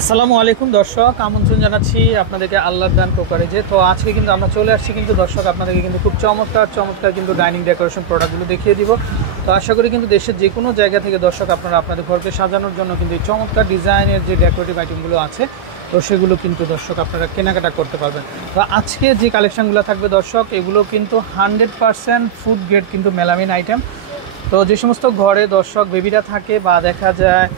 আসসালামু আলাইকুম দর্শক, আমন্ত্রণ জানাচ্ছি আপনাদেরকে আল্লাহর দান কোকারেজে। তো আজকে কিন্তু আমরা চলে আসছি কিন্তু দর্শক আপনাদেরকে কিন্তু খুব চমৎকার কিন্তু ডাইনিং ডেকোরেশন প্রোডাক্টগুলো দেখিয়ে দিব। তো আশা করি কিন্তু দেশের যে কোনো জায়গা থেকে দর্শক আপনারা আপনাদের ঘরকে সাজানোর জন্য কিন্তু এই চমৎকার ডিজাইনের যে ডেকোরেটিভ আইটেমগুলো আছে তো সেগুলো কিন্তু দর্শক আপনারা কেনাকাটা করতে পারবেন। তো আজকে যে কালেকশানগুলো থাকবে দর্শক, এগুলো কিন্তু 100% ফুড গ্রেড কিন্তু মেলামিন আইটেম। তো যে সমস্ত ঘরে দর্শক বেবিরা থাকে বা দেখা যায়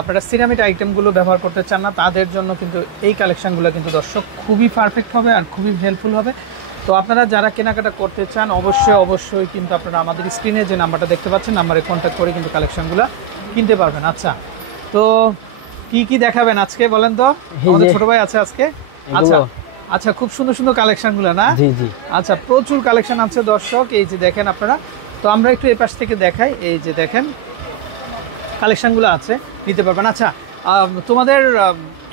আপনারা সিরামিক আইটেমগুলো ব্যবহার করতে চান না, তাদের জন্য কিন্তু এই কালেকশানগুলো কিন্তু দর্শক খুবই পারফেক্ট হবে আর খুবই হেল্পফুল হবে। তো আপনারা যারা কেনাকাটা করতে চান অবশ্যই কিন্তু আপনারা আমাদের স্ক্রিনে যে নাম্বারটা দেখতে পাচ্ছেন নাম্বারে কন্ট্যাক্ট করে কিন্তু কালেকশানগুলো কিনতে পারবেন। আচ্ছা, তো কি দেখাবেন আজকে বলেন তো? আমাদের ছোট ভাই আছে আজকে। আচ্ছা, খুব সুন্দর কালেকশানগুলো না? জি জি। আচ্ছা, প্রচুর কালেকশান আছে দর্শক, এই যে দেখেন আপনারা। তো আমরা একটু এই পাশ থেকে দেখাই, এই যে দেখেন কালেকশনগুলো আছে, নিতে পারবেন। আচ্ছা, তোমাদের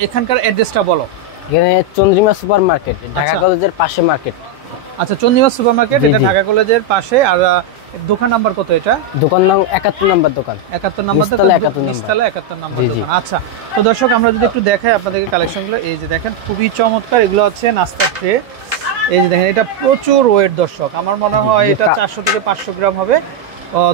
এখানকার অ্যাড্রেসটা বলো। এখানে চন্দ্রিমা সুপার মার্কেট, ঢাকা কলেজের পাশে মার্কেট। আচ্ছা, চন্দ্রিমা সুপার মার্কেট, এটা ঢাকা কলেজের পাশে। আর দোকান নাম্বার কত? এটা দোকান নাম 71 নম্বর দোকান। 71 নম্বর দোকান, 71 নম্বর দোকান। আচ্ছা, তো দর্শক আমরা যদি একটু দেখাই আপনাদেরকে কালেকশনগুলো, এই যে দেখেন খুবই চমৎকার। এগুলো হচ্ছে নাস্তার ট্রে। এই যে দেখেন, এটা প্রচুর ওয়েট দর্শক, আমার মনে হয় এটা 400 থেকে 500 গ্রাম হবে।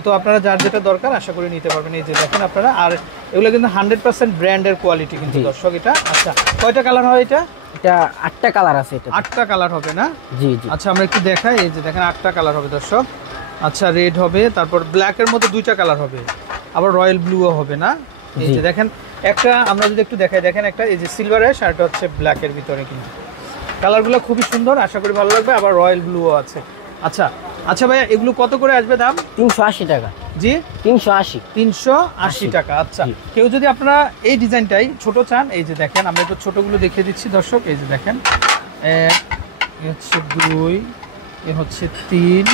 তো আপনারা যার যেটা দরকার আশা করি নিতে পারবেন। এই যে দেখেন আপনারা, আর এগুলো কিন্তু 100% ব্র্যান্ডের কোয়ালিটি কিন্তু দর্শক এটা। আচ্ছা, কয়টা কালার হয় এটা? এটা 8টা কালার আছে। এটা 8টা কালার হবে না? জি জি। আচ্ছা, আমরা একটু দেখাই, এই যে দেখেন 8টা কালার হবে দর্শক। আচ্ছা, রেড হবে, তারপর ব্ল্যাকের মধ্যে 2টা কালার হবে, আবার রয়্যাল ব্লুও হবে না? এই যে দেখেন একটা, আমরা যদি একটু দেখাই, দেখেন একটা এই যে সিলভার অ্যাশ আর একটা হচ্ছে ব্ল্যাকের ভিতরে কিন্তু কালারগুলো খুবই সুন্দর, আশা করি ভালো লাগবে। আবার রয়্যাল ব্লুও আছে। আচ্ছা ভাইয়া, এগুলো কত করে আসবে দাম? 380 টাকা। জি, 380 টাকা। আচ্ছা, কেউ যদি আপনারা এই ডিজাইনটাই ছোট চান, এই যে দেখেন আমরা একটু ছোটগুলো দেখিয়ে দিচ্ছি দর্শক। এই যে দেখেন, এ হচ্ছে 2, এ হচ্ছে 3,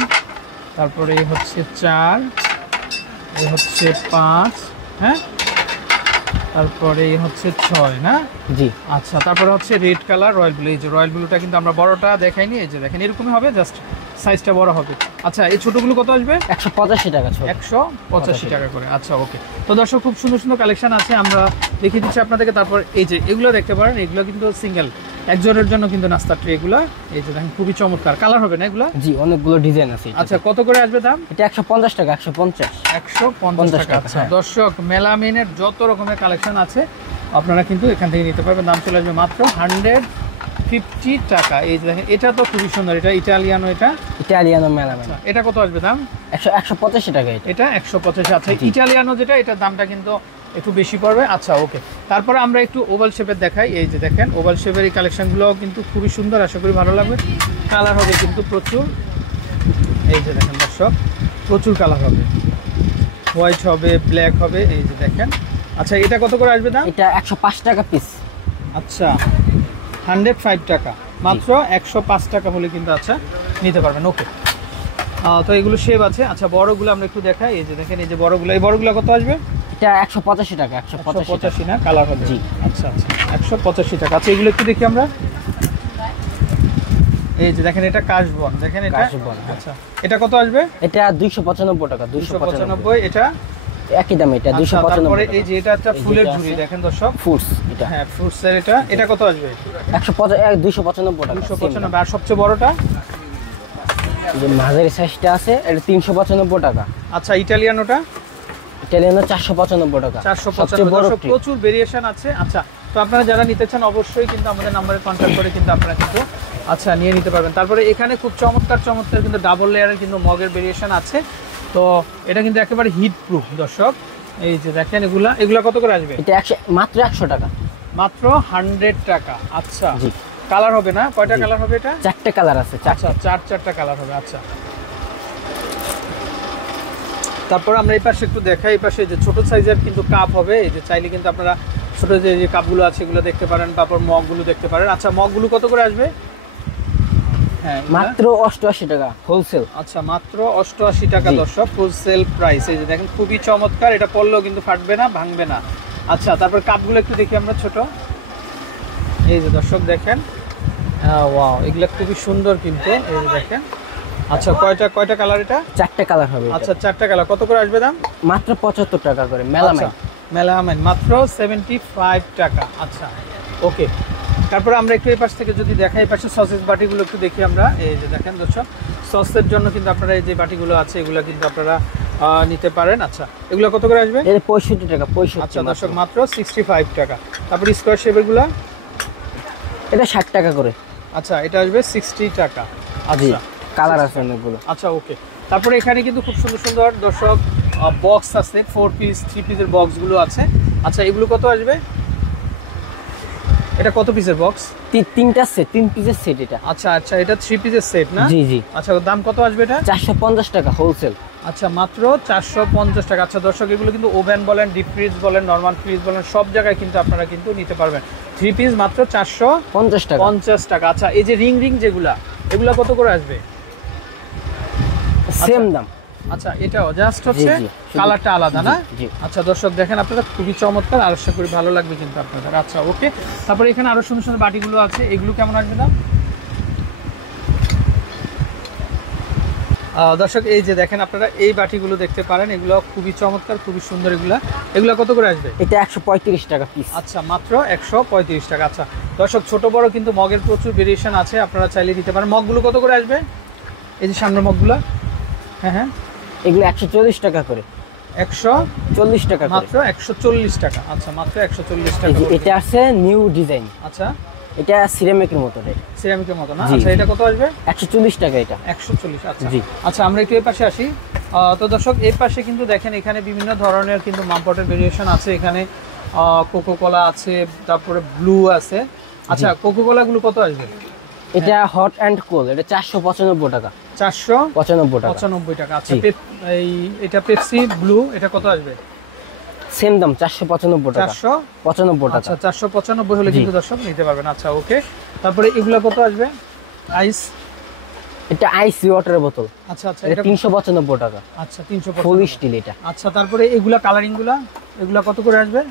তারপরে এ হচ্ছে 4, এ হচ্ছে 5, হ্যাঁ, তারপরে এ হচ্ছে 6 না? জি। আচ্ছা, তারপরে হচ্ছে রেড কালার রয়্যাল ব্লু। এই যে রয়্যাল ব্লুটা কিন্তু আমরা বড়টা দেখাইনি, এই যে দেখেন এরকমই হবে, জাস্ট সাইজটা বড় হবে। আচ্ছা, এই ছোটগুলো কত আসবে? 185 টাকা। 185 টাকা করে। আচ্ছা, ওকে। তো দর্শক খুব সুন্দর কালেকশন আছে, আমরা দেখিয়ে দিচ্ছি আপনাদেরকে। তারপর এই যে এগুলো দেখতে পারেন, এগুলো কিন্তু সিঙ্গেল একজনের জন্য কিন্তু নাস্তার ট্রে এগুলো। এই যে দেখেন খুবই চমৎকার কালার হবে না এগুলো? জি, অনেকগুলো ডিজাইন আছে। আচ্ছা, কত করে আসবে দাম? এটা 150 টাকা। 150 টাকা। আচ্ছা দর্শক, মেলামিনের যত রকমের কালেকশন আছে আপনারা কিন্তু এখান থেকে নিতে পারবেন। দাম চলে আসবে মাত্র 150 টাকা। এই যে দেখেন, এটা তো খুবই সুন্দর, এটা ইটালিয়ানো। এটা ইটালিয়ানো মেলামিন। এটা কত আসবে দাম? 185 টাকা। এটা 185। আচ্ছা, ইটালিয়ানো যেটা, এটার দামটা কিন্তু একটু বেশি পড়বে। আচ্ছা, ওকে। তারপরে আমরা একটু ওভাল শেপের দেখাই। এই যে দেখেন ওভাল শেপের এই কালেকশনগুলো কিন্তু খুবই সুন্দর, আশা করি ভালো লাগবে। কালার হবে কিন্তু প্রচুর। এই যে দেখেন দর্শক, প্রচুর কালার হবে, হোয়াইট হবে, ব্ল্যাক হবে। এই যে দেখেন। আচ্ছা, এটা কত করে আসবে দাম? এটা 105 টাকা পিস। আচ্ছা, 105 টাকা মাত্র। 105 টাকা হলে কিন্তু আচ্ছা নিতে পারবেন। ওকে। তো এগুলো শেপ আছে। আচ্ছা, বড়গুলো আমরা একটু দেখাই। এই যে দেখেন, এই যে বড়গুলো, এই বড়গুলো কত আসবে? এটা 185 টাকা। 185 না? কালার হবে। জি। আচ্ছা, 185 টাকা। আচ্ছা, এগুলো একটু দেখি আমরা। এই যে দেখেন, এটা কাশবন। দেখেন এটা কাশবন। আচ্ছা, এটা কত আসবে? এটা 295 টাকা। 295। এটা একই দাম। এটা 295। তারপরে এই যে এটা একটা ফুলের ঝুড়ি দেখেন দর্শক, ফ্রুটস। এটা হ্যাঁ, ফ্রুটসের। এটা কত আসবে? 295 টাকা। 295। আর সবচেয়ে বড়টা যে মাঝারি সাইজটা আছে, এটা 395 টাকা। আচ্ছা, ইটালিয়ানোটা? ইটালিয়ানো 495 টাকা। 495। প্রচুর ভেরিয়েশন আছে। আচ্ছা, তো আপনারা যারা নিতে চান অবশ্যই কিন্তু আমাদের নম্বরে কন্ট্যাক্ট করে কিন্তু আপনারা কিন্তু আচ্ছা নিয়ে নিতে পারবেন। তারপরে এখানে খুব চমৎকার কিন্তু ডাবল লেয়ারের কিন্তু মগের ভেরিয়েশন আছে। তো এটা কিন্তু একেবারে হিট প্রুফ দর্শক। এই যে দেখেন, এগুলা কত করে আসবে? এটা মাত্র 100 টাকা। মাত্র 100 টাকা। আচ্ছা, কালার হবে না? কয়টা কালার হবে এটা? 4টে কালার আছে। আচ্ছা, 4টা কালার হবে। আচ্ছা, তারপর আমরা এই পাশে একটু দেখাই। এই পাশে যে ছোট সাইজের কিন্তু কাপ হবে। এই যে চাইলে কিন্তু আপনারা ছোট যে কাপগুলো আছে এগুলো দেখতে পারেন, তারপর মগগুলো দেখতে পারেন। আচ্ছা, মগগুলো কত করে আসবে? হ্যাঁ, মাত্র 88 টাকা হোলসেল। আচ্ছা, মাত্র 88 টাকা দর্শক, হোলসেল প্রাইস। এই যে দেখেন খুবই চমৎকার, এটা পড়লেও কিন্তু ফাটবে না, ভাঙবে না। আচ্ছা, তারপর কাপগুলো একটু দেখি আমরা ছোট। এই যে দর্শক দেখেন, ওয়াও, এগুলো খুবই সুন্দর কিন্তু। এই যে দেখেন। আচ্ছা, কয়টা কালার এটা? 4টে কালার হবে। আচ্ছা, 4টা কালার। কত করে আসবে দাম? মাত্র 75 টাকা করে মেলামাইন। মেলামাইন মাত্র 75 টাকা। আচ্ছা ওকে। তারপরে আমরা একটু এই পাশ থেকে যদি দেখাই, এই পাশে সসেজ বাটিগুলো একটু দেখি আমরা। এই যে দেখেন দর্শক, সসের জন্য কিন্তু আপনারা এই যে বাটিগুলো আছে এগুলো কিন্তু আপনারা নিতে পারেন। আচ্ছা এগুলো কত করে আসবে? এটা 65 টাকা। 65। আচ্ছা দর্শক মাত্র 65 টাকা। তারপর স্কোয়ার শেপেরগুলো এটা 60 টাকা করে। আচ্ছা এটা আসবে 60 টাকা। আচ্ছা কালার আছে অনেকগুলো। আচ্ছা ওকে। তারপরে এখানে কিন্তু খুব সুন্দর সুন্দর দর্শক বক্স আছে, 4 পিস 3 পিসের বক্সগুলো আছে। আচ্ছা এগুলো কত আসবে? এটা কত পিসের বক্স? তিনটা সেট, 3 পিসের সেট এটা। আচ্ছা আচ্ছা এটা 3 পিসের সেট না? জি জি। আচ্ছা দাম কত আসবে এটা? 450 টাকা হোলসেল। আচ্ছা মাত্র 450 টাকা। আচ্ছা দর্শক এগুলো কিন্তু ওভেন বলেন, ডিপ ফ্রিজ বলেন, নরমাল ফ্রিজ বলেন, সব জায়গায় কিন্তু আপনারা কিন্তু নিতে পারবেন। 3 পিস মাত্র 450 টাকা। 50 টাকা। আচ্ছা এই যে রিং রিং যেগুলা, এগুলা কত করে আসবে? সেম দাম। আচ্ছা এটাও জাস্ট হচ্ছে কালারটা আলাদা না? আচ্ছা দর্শক দেখেন আপনারা খুবই চমৎকার, আর আশা করি ভালো লাগবে কিন্তু আপনাদের। আচ্ছা ওকে। তারপরে এখানে আরো সুন্দর সুন্দর বাটিগুলো আছে, এগুলো কেমন আসবে দাম? দর্শক এই যে দেখেন আপনারা এই বাটিগুলো দেখতে পারেন, এগুলো খুবই চমৎকার, খুবই সুন্দর। এগুলো কত করে আসবে? এটা 135 টাকা পিস। আচ্ছা মাত্র 135 টাকা। আচ্ছা দর্শক ছোট বড় কিন্তু মগের প্রচুর ভেরিয়েশন আছে, আপনারা চাইলে নিতে পারেন। মগগুলো কত করে আসবে? এই যে সামনের মগগুলো। হ্যাঁ হ্যাঁ এগুলো 140 টাকা করে। 140 টাকা মাত্র 140 টাকা। আচ্ছা মাত্র 140 টাকা। এটা আছে নিউ ডিজাইন। আচ্ছা এটা সিরামিকের মতো। সিরামিকের মতো না? আচ্ছা এটা কত আসবে? 140 টাকা এটা। 140। আচ্ছা জি। আচ্ছা আমরা একটু এই পাশে আসি। তো দর্শক এই পাশে কিন্তু দেখেন এখানে বিভিন্ন ধরনের কিন্তু মামপটের ভেরিয়েশন আছে। এখানে কোকো কোলা আছে, তারপরে ব্লু আছে। আচ্ছা কোকো কোলা গুলো কত আসবে? এটা হট অ্যান্ড কোল্ড, এটা 495 টাকা। 495 টাকা। আচ্ছা এটা পেপসি ব্লু, এটা কত আসবে? সেম দাম 495 টাকা। 495 টাকা। আচ্ছা 495 হলে কিন্তু দর্শক নিতে পারবেন। আচ্ছা ওকে। তারপরে এগুলা কত আসবে? আইস, এটা আইস ওয়াটারের বোতল। আচ্ছা আচ্ছা এটা 395 টাকা। আচ্ছা 395 ফুল স্টিল এটা। আচ্ছা তারপরে এগুলা কালারিং গুলা, এগুলা কত করে আসবে?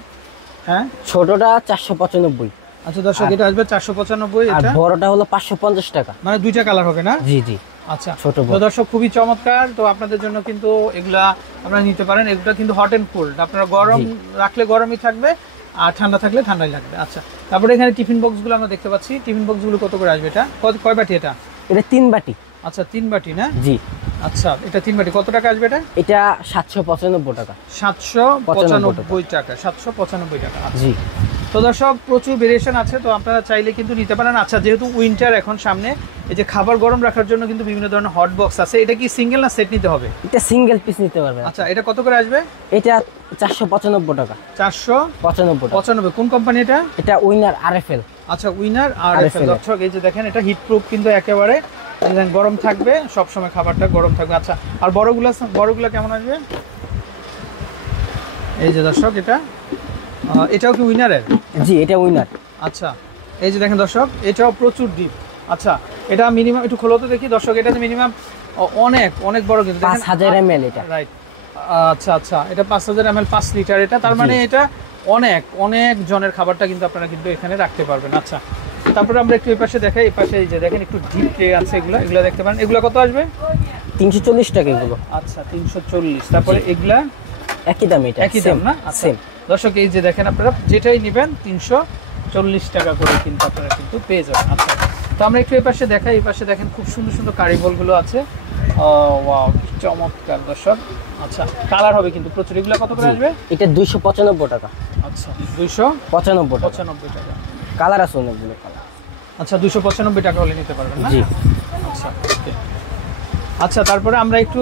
হ্যাঁ ছোটটা 495। আচ্ছা দর্শক এটা আসবে 495। আর এটা বড়টা হলো 550 টাকা। মানে দুইটা কালার হবে না? জি জি। আচ্ছা ছোট তো দর্শক খুবই চমৎকার। তো আপনাদের জন্য কিন্তু এগুলা আপনারা নিতে পারেন। এগুলা কিন্তু হট এন্ড কোল্ড, আপনারা গরম রাখলে গরমই থাকবে, আর ঠান্ডা থাকলে ঠান্ডাই লাগবে। আচ্ছা তারপরে এখানে টিফিন বক্সগুলো আমরা দেখতে পাচ্ছি। টিফিন বক্সগুলো কত করে আসবে? এটা কয় বাটি এটা? এটা 3 বাটি। আচ্ছা 3 বাটি না? জি। আচ্ছা এটা 3 বাটি কত টাকা আসবে? এটা 795 টাকা। 795 টাকা। 795 টাকা। জি। তো দর্শক প্রচুর ভেরিয়েশন আছে, তো আপনারা চাইলে কিন্তু নিতে পারেন। আচ্ছা যেহেতু উইন্টার এখন সামনে, এই যে খাবার গরম রাখার জন্য কিন্তু বিভিন্ন ধরনের হট বক্স আছে। এটা কি সিঙ্গেল না সেট নিতে হবে? এটা সিঙ্গেল পিস নিতে পারবেন। আচ্ছা এটা কত করে আসবে? এটা 495 টাকা। 495। কোন কোম্পানি এটা? এটা উইনার আরএফএল। আচ্ছা উইনার আরএফএল। দর্শক এই যে দেখেন এটা হিট প্রুফ কিন্তু একেবারে, গরম থাকবে সব সময়, খাবারটা গরম থাকবে। আচ্ছা আর বড়গুলা কেমন আসবে? এই যে দর্শক এটাও কি উইনারের? জি এটা উইনার। আচ্ছা এই যে দেখেন দর্শক এটাও প্রচুর ডিপ। আচ্ছা এটা মিনিমাম একটু খোলো তো দেখি দর্শক। এটা মিনিমাম অনেক অনেক বড় কিন্তু 5000 ml এটা। রাইট। আচ্ছা আচ্ছা এটা 5000 ml 5 লিটার এটা, তার মানে এটা অনেক অনেক জনের খাবারটা কিন্তু আপনারা কিন্তু এখানে রাখতে পারবেন। আচ্ছা তারপরে আমরা একটু এই পাশে দেখাই। এই পাশে এই যে দেখেন একটু ডিপ ট্রে আছে, এগুলো দেখতে পারেন। এগুলো কত আসবে? 340 টাকা এগুলো। আচ্ছা 340। তারপরে এগুলা একই দাম। এটা একই দাম না? সেম। দর্শক এই যে দেখেন আপনারা যেটাই নেবেন 340 টাকা করে কিন্তু আপনারা কিন্তু পেয়ে যাবেন। আচ্ছা তো আমরা একটু এই পাশে দেখাই। এই পাশে দেখেন খুব সুন্দর সুন্দর কারিবলগুলো আছে। ওয়াও চমৎকার দর্শক। আচ্ছা কালার হবে কিন্তু প্রচুর। এগুলো কত করে আসবে? এটা 295 টাকা। আচ্ছা 295 টাকা। কালার আছে অনেকগুলো কালার। আচ্ছা 295 টাকা হলে নিতে পারবেন না? জি। আচ্ছা ওকে। আচ্ছা তারপরে আমরা একটু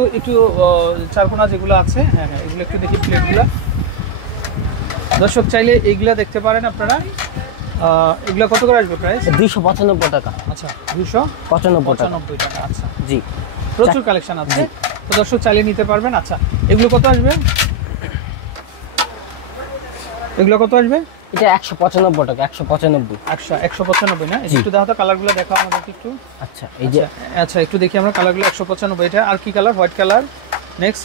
চারকোনা যেগুলো আছে, হ্যাঁ হ্যাঁ এগুলো একটু দেখি প্লেটগুলো। দর্শক চাইলে এইগুলা দেখতে পারেন আপনারা। এগুলা কত করে আসবে প্রাইস? 295 টাকা। আচ্ছা 295 টাকা। আচ্ছা জি প্রচুর কালেকশন আছে, তো দর্শক চাইলে নিতে পারবেন। আচ্ছা এগুলো কত আসবে? এটা 195 টাকা। 195। 195 না? একটু দেখো তো কালারগুলো দেখাও আমাদেরকে একটু। আচ্ছা এই যে আচ্ছা একটু দেখি আমরা কালারগুলো। 195 এটা। আর কি কালার? White colour. নেক্সট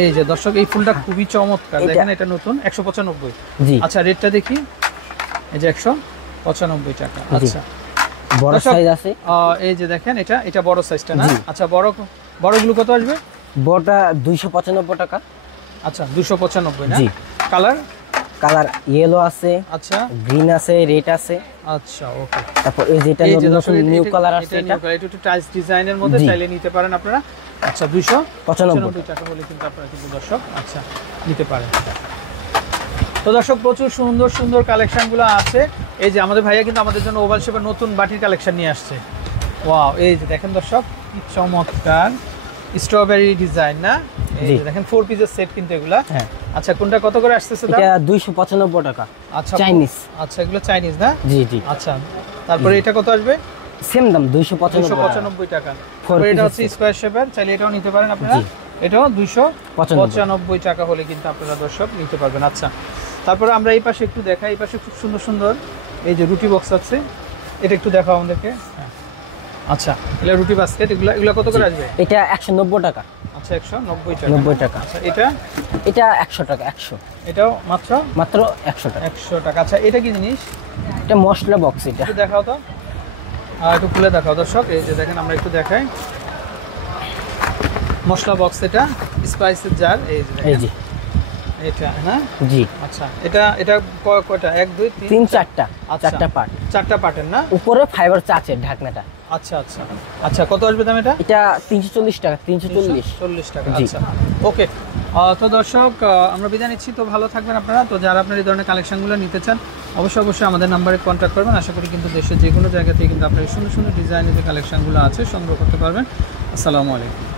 এই যে দর্শক এই ফুলটা খুবই চমৎকার, দেখেন এটা নতুন। 195। জি। আচ্ছা রেটটা দেখি। এই যে 195 টাকা। আচ্ছা বড় সাইজ আছে। এই যে দেখেন এটা বড় সাইজটা না? আচ্ছা বড়গুলো কত আসবে? বড়টা 295 টাকা। আচ্ছা 295 না? জি। কালার কালার ইয়েলো আছে, আচ্ছা গ্রিন আছে, রেড আছে। আচ্ছা ওকে। তারপর এই যেটা নতুন নিউ কালার আছে, এটা একটু টাইলস ডিজাইনের মধ্যে চাইলে নিতে পারেন আপনারা। আচ্ছা 295 টাকা হলে কিন্তু আপনারা কিন্তু দর্শক আচ্ছা নিতে পারেন। তো দর্শক প্রচুর সুন্দর সুন্দর কালেকশনগুলো আছে। এই যে আমাদের ভাইয়া কিন্তু আমাদের জন্য ওভাল শেপের নতুন বাটির কালেকশন নিয়ে আসছে। ওয়াও, এই যে দেখেন দর্শক কি চমৎকার স্ট্রবেরি ডিজাইন না, এই যে দেখেন 4 পিসের সেট কিন্তু এগুলা। হ্যাঁ আচ্ছা কোনটা কত করে আসতেছে দাম? এটা 295 টাকা। আচ্ছা চাইনিজ। আচ্ছা এগুলো চাইনিজ না? জি জি। আচ্ছা তারপরে এটা কত আসবে? সেম দাম 295 টাকা। তারপরে এটা হচ্ছে স্কয়ার শেপের, চাইলে এটাও নিতে পারেন আপনারা। এটাও 295 টাকা হলে কিন্তু আপনারা দর্শক নিতে পারবেন। আচ্ছা তারপরে আমরা এই পাশে একটু দেখাই, এই পাশে খুব সুন্দর সুন্দর এই যে রুটি বক্স আছে, এটা একটু দেখাও আমাদেরকে। আচ্ছা এগুলো রুটি বাস্কেট, এগুলো কত করে আসবে? এটা 190 টাকা। আচ্ছা 190 টাকা। 90 টাকা। আচ্ছা এটা 100 টাকা। 100, এটাও মাত্র 100 টাকা। 100 টাকা। আচ্ছা এটা কি জিনিস? এটা মশলা বক্স। এটা একটু দেখাও তো, একটু খুলে দেখাও দর্শক। এই যে দেখেন আমরা একটু দেখাই, মশলা বক্স, এটা স্পাইসের জার। এই যে এই যে এটা না? জি। আচ্ছা এটা কয়টা? 1 2 3 4টা, আচ্ছা 4টা পার্ট। 4টা পার্টের না? উপরে ফাইবার চাচের ঢাকনাটা। আচ্ছা আচ্ছা আচ্ছা কত আসবে দাম এটা? এটা 340 টাকা। 340 টাকা। জি। আচ্ছা ওকে। তো দর্শক আমরা বিদায় নিচ্ছি। তো ভালো থাকবেন আপনারা। তো যারা আপনার এই ধরনের কালেকশনগুলো নিতে চান অবশ্যই আমাদের নাম্বারে কন্ট্যাক্ট করবেন। আশা করি কিন্তু দেশের যে কোনো জায়গা থেকে কিন্তু আপনার সুন্দর সুন্দর ডিজাইনের যে কালেকশনগুলো আছে সংগ্রহ করতে পারবেন। আসসালামু আলাইকুম।